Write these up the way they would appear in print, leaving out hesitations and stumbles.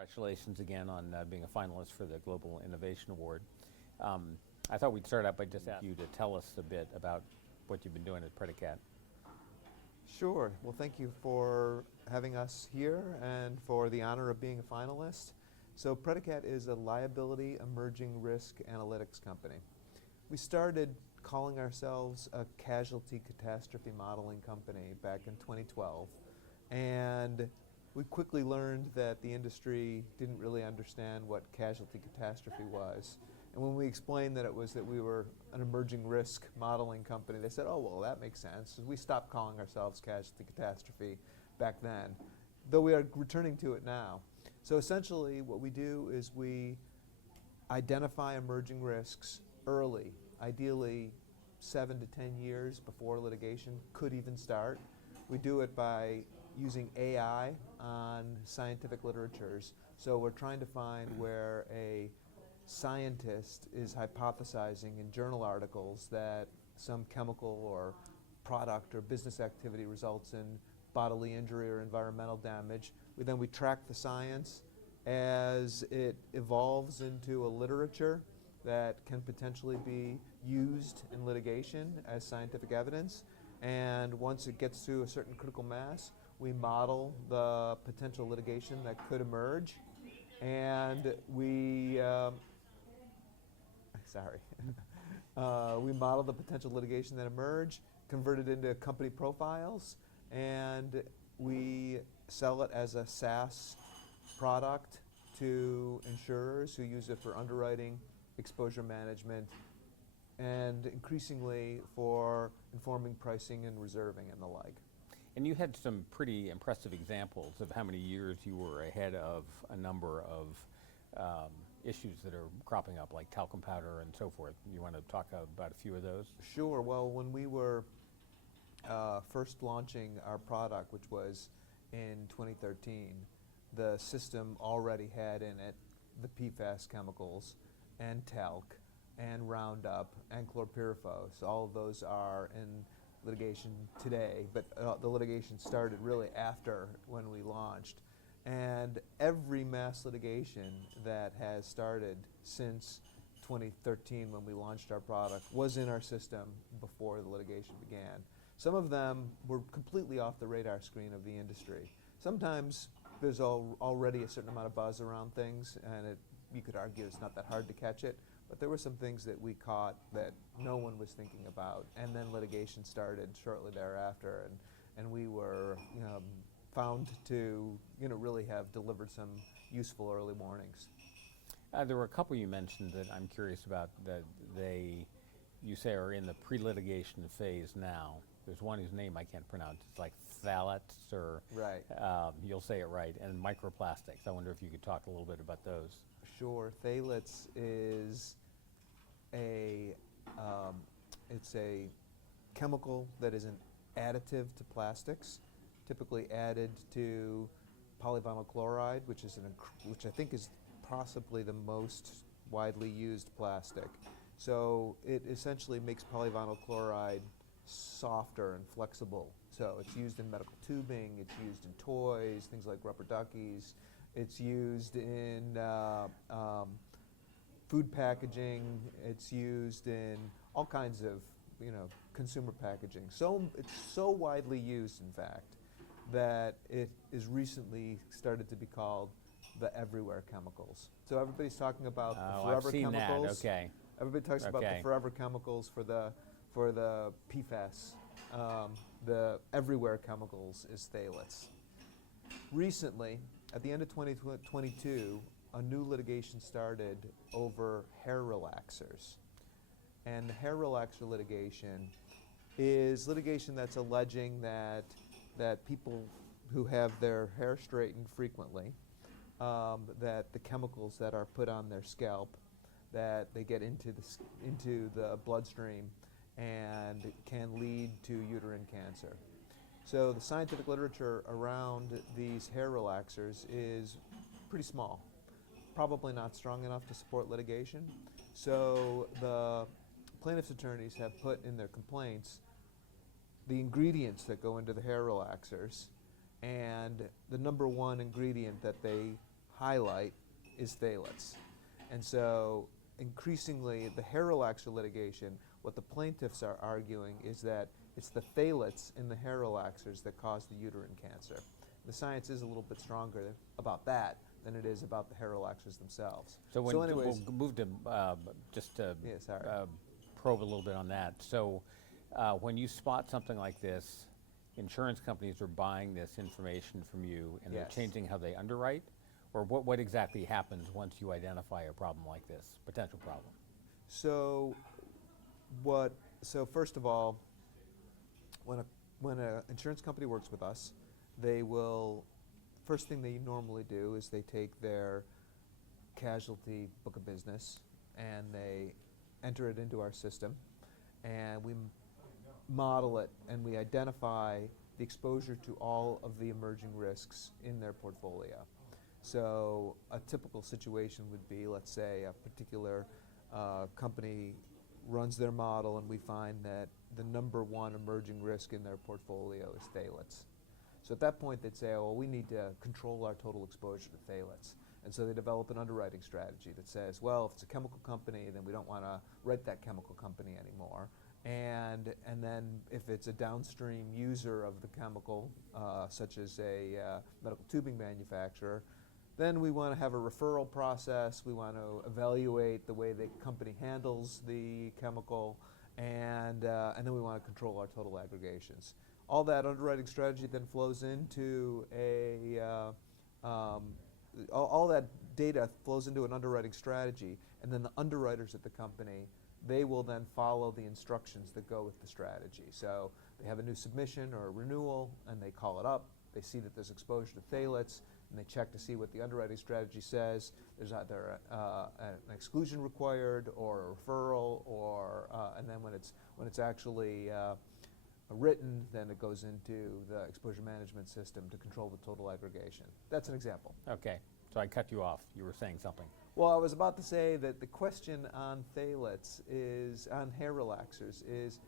Congratulations again on being a finalist for the Global Innovation Award. I thought we'd start out by just asking you to tell us a bit about what you've been doing at Praedicat. Sure. Well, thank you for having us here and for the honor of being a finalist. So Praedicat is a liability emerging risk analytics company. We started calling ourselves a casualty catastrophe modeling company back in 2012, and we quickly learned that the industry didn't really understand what casualty catastrophe was. And when we explained that it was that we were an emerging risk modeling company, they said, oh, well, that makes sense. So we stopped calling ourselves casualty catastrophe back then, though we are returning to it now. So essentially what we do is we identify emerging risks early, ideally 7 to 10 years before litigation could even start. We do it by using AI on scientific literatures. So we're trying to find where a scientist is hypothesizing in journal articles that some chemical or product or business activity results in bodily injury or environmental damage. Then we track the science as it evolves into a literature that can potentially be used in litigation as scientific evidence. And once it gets to a certain critical mass, we model the potential litigation that could emerge, and we we model the potential litigation that emerge, convert it into company profiles, and we sell it as a SaaS product to insurers who use it for underwriting, exposure management, and increasingly for informing pricing and reserving and the like. And you had some pretty impressive examples of how many years you were ahead of a number of issues that are cropping up, like talcum powder and so forth. You want to talk about a few of those? Sure. Well, when we were first launching our product, which was in 2013, the system already had in it the PFAS chemicals and talc and Roundup and chlorpyrifos. All of those are in litigation today, but the litigation started really after when we launched. And every mass litigation that has started since 2013 when we launched our product was in our system before the litigation began. Some of them were completely off the radar screen of the industry. Sometimes there's already a certain amount of buzz around things, and you could argue it's not that hard to catch it, but there were some things that we caught that no one was thinking about, and then litigation started shortly thereafter, and we were found to really have delivered some useful early warnings. There were a couple you mentioned that I'm curious about that you say are in the pre-litigation phase now. There's one whose name I can't pronounce. It's like phthalates, or right. You'll say it right, and microplastics. I wonder if you could talk a little bit about those. Sure. Phthalates is it's a chemical that is an additive to plastics, typically added to polyvinyl chloride, which I think is possibly the most widely used plastic. So it essentially makes polyvinyl chloride softer and flexible. So it's used in medical tubing, it's used in toys, things like rubber duckies. It's used in food packaging. It's used in all kinds of consumer packaging. So it's so widely used, in fact, that it is recently started to be called the everywhere chemicals. So everybody's talking about the forever I've seen chemicals. That. Okay. Everybody talks about the forever chemicals for the PFAS. The everywhere chemicals is phthalates. Recently, at the end of 2022, a new litigation started over hair relaxers. And the hair relaxer litigation is litigation that's alleging that people who have their hair straightened frequently, that the chemicals that are put on their scalp, that they get into the bloodstream and can lead to uterine cancer. So the scientific literature around these hair relaxers is pretty small, probably not strong enough to support litigation. So the plaintiff's attorneys have put in their complaints the ingredients that go into the hair relaxers, and the number one ingredient that they highlight is phthalates. And so increasingly, the hair relaxer litigation, what the plaintiffs are arguing is that it's the phthalates in the hair relaxers that cause the uterine cancer. The science is a little bit stronger about that than it is about the hair relaxers themselves. So when anyways, we'll move to just to yeah, sorry. probe a little bit on that. So when you spot something like this, insurance companies are buying this information from you and they're Yes. changing how they underwrite? Or what exactly happens once you identify a problem like this, potential problem? So first of all, when an insurance company works with us, they will, first thing they normally do is they take their casualty book of business and they enter it into our system, and we model it and we identify the exposure to all of the emerging risks in their portfolio. So a typical situation would be, let's say, a particular company runs their model and we find that the number one emerging risk in their portfolio is phthalates. So at that point they'd say, oh, well, we need to control our total exposure to phthalates. And so they develop an underwriting strategy that says, well, if it's a chemical company, then we don't want to write that chemical company anymore. And then if it's a downstream user of the chemical, such as a medical tubing manufacturer, then we want to have a referral process. We want to evaluate the way the company handles the chemical, and then we want to control our total aggregations. All that underwriting strategy then flows into all that data flows into an underwriting strategy, and then the underwriters at the company, they will then follow the instructions that go with the strategy. So they have a new submission or a renewal, and they call it up. They see that there's exposure to phthalates, and they check to see what the underwriting strategy says. There's either an exclusion required or a referral, or and then when it's actually written, then it goes into the exposure management system to control the total aggregation. That's an example. Okay, so I cut you off. You were saying something. Well, I was about to say that the question on phthalates is, on hair relaxers, is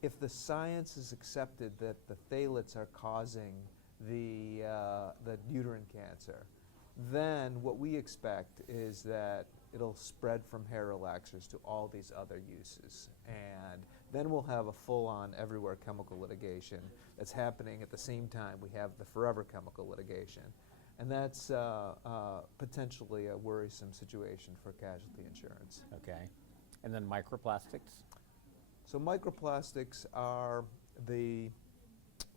if the science is accepted that the phthalates are causing the uterine cancer, then what we expect is that it'll spread from hair relaxers to all these other uses. And then we'll have a full-on everywhere chemical litigation that's happening at the same time we have the forever chemical litigation. And that's potentially a worrisome situation for casualty insurance. Okay. And then microplastics? So microplastics are the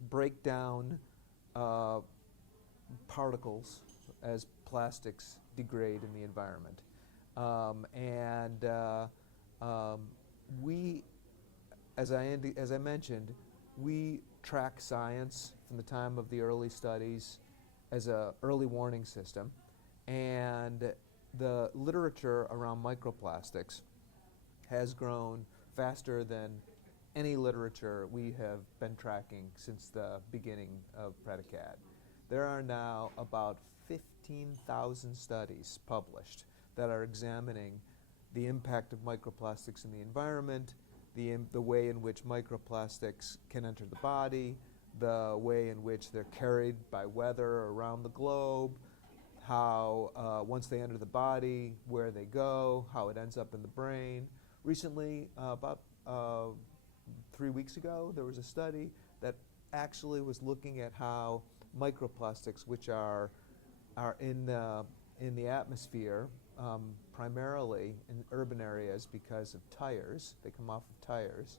breakdown particles as plastics degrade in the environment. We, as I mentioned, we track science from the time of the early studies as an early warning system, and the literature around microplastics has grown faster than any literature we have been tracking since the beginning of Praedicat. There are now about 15,000 studies published that are examining the impact of microplastics in the environment, the way in which microplastics can enter the body, the way in which they're carried by weather around the globe, how once they enter the body, where they go, how it ends up in the brain. Recently, about 3 weeks ago, there was a study that actually was looking at how microplastics, which are in the atmosphere, primarily in urban areas because of tires, they come off of tires.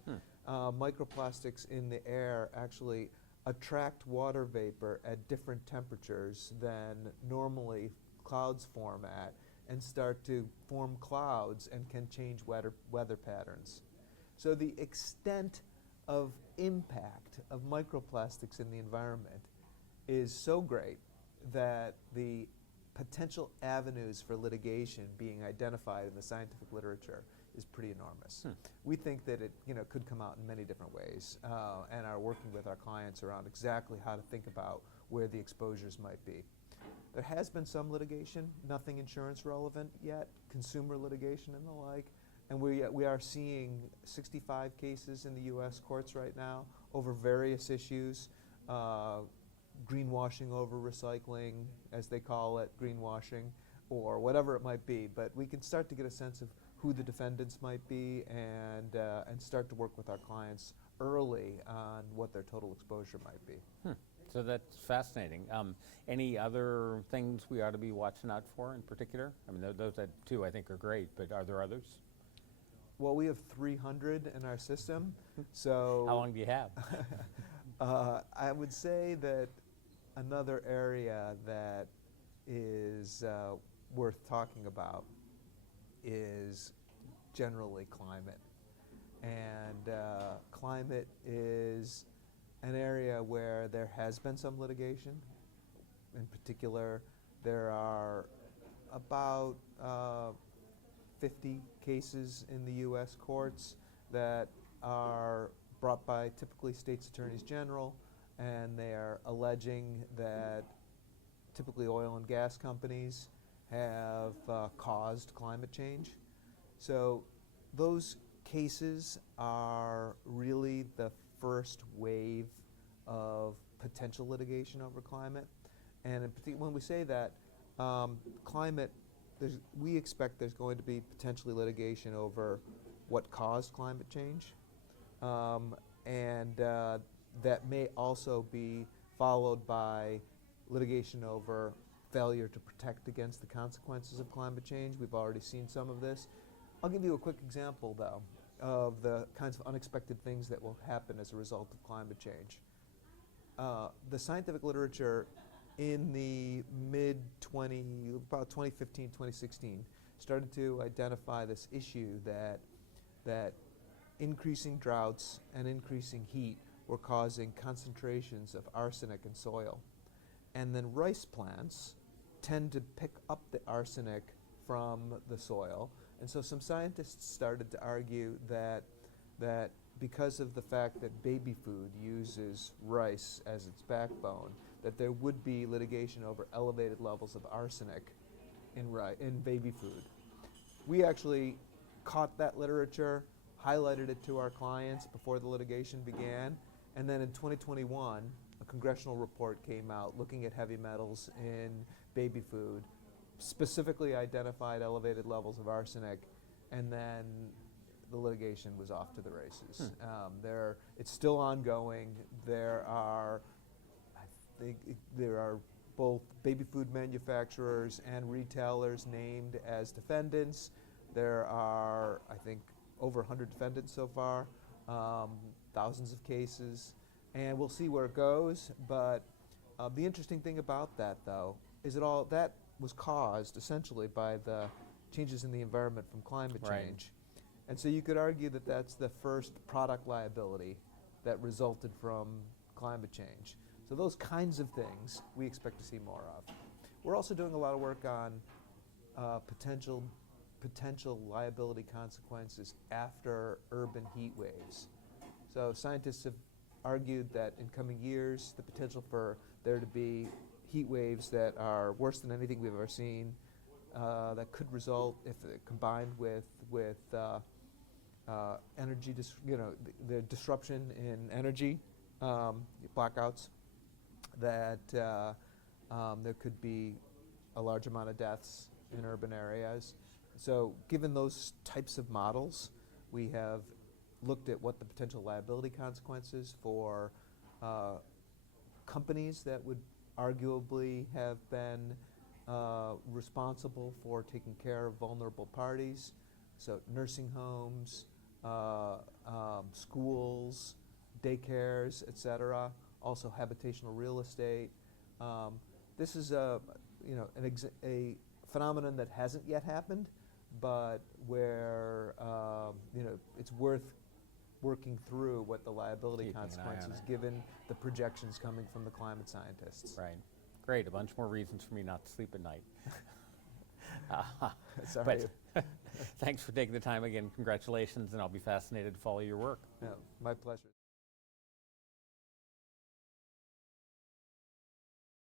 Microplastics in the air actually attract water vapor at different temperatures than normally clouds form at, and start to form clouds and can change weather patterns. So the extent of impact of microplastics in the environment is so great that the potential avenues for litigation being identified in the scientific literature is pretty enormous. We think that it could come out in many different ways, and are working with our clients around exactly how to think about where the exposures might be. There has been some litigation, nothing insurance relevant yet, consumer litigation and the like, and we are seeing 65 cases in the U.S. courts right now over various issues, greenwashing over recycling, as they call it, greenwashing, or whatever it might be. But we can start to get a sense of who the defendants might be and start to work with our clients early on what their total exposure might be. So that's fascinating. Any other things we ought to be watching out for in particular? I mean, those two I think are great, but are there others? Well, we have 300 in our system, so How long do you have? I would say that another area that is worth talking about is generally climate. And climate is an area where there has been some litigation. In particular, there are about 50 cases in the U.S. courts that are brought by typically states' attorneys general, and they are alleging that typically oil and gas companies have caused climate change. So those cases are really the first wave of potential litigation over climate. And in when we say that, climate, we expect there's going to be potentially litigation over what caused climate change. That may also be followed by litigation over failure to protect against the consequences of climate change. We've already seen some of this. I'll give you a quick example, though, of the kinds of unexpected things that will happen as a result of climate change. The scientific literature in the about 2015, 2016, started to identify this issue that increasing droughts and increasing heat were causing concentrations of arsenic in soil. And then rice plants tend to pick up the arsenic from the soil. And so some scientists started to argue that because of the fact that baby food uses rice as its backbone, that there would be litigation over elevated levels of arsenic in baby food. We actually caught that literature, highlighted it to our clients before the litigation began, and then in 2021, a congressional report came out looking at heavy metals in baby food, specifically identified elevated levels of arsenic, and then the litigation was off to the races. It's still ongoing. There are both baby food manufacturers and retailers named as defendants. There are, I think, over 100 defendants so far, thousands of cases, and we'll see where it goes. But the interesting thing about that, though, is that all that was caused essentially by the changes in the environment from climate change. And so you could argue that that's the first product liability that resulted from climate change. So those kinds of things we expect to see more of. We're also doing a lot of work on potential liability consequences after urban heat waves. So scientists have argued that in coming years, the potential for there to be heat waves that are worse than anything we've ever seen, that could result, if combined with energy, the disruption in energy, blackouts, that there could be a large amount of deaths in urban areas. So given those types of models, we have looked at what the potential liability consequences for companies that would arguably have been responsible for taking care of vulnerable parties, so nursing homes, schools, daycares, et cetera, also habitational real estate. This is a phenomenon that hasn't yet happened, but where it's worth working through what the liability consequences, given the projections coming from the climate scientists. Right. Great. A bunch more reasons for me not to sleep at night. Sorry. But thanks for taking the time again. Congratulations, and I'll be fascinated to follow your work. No, my pleasure.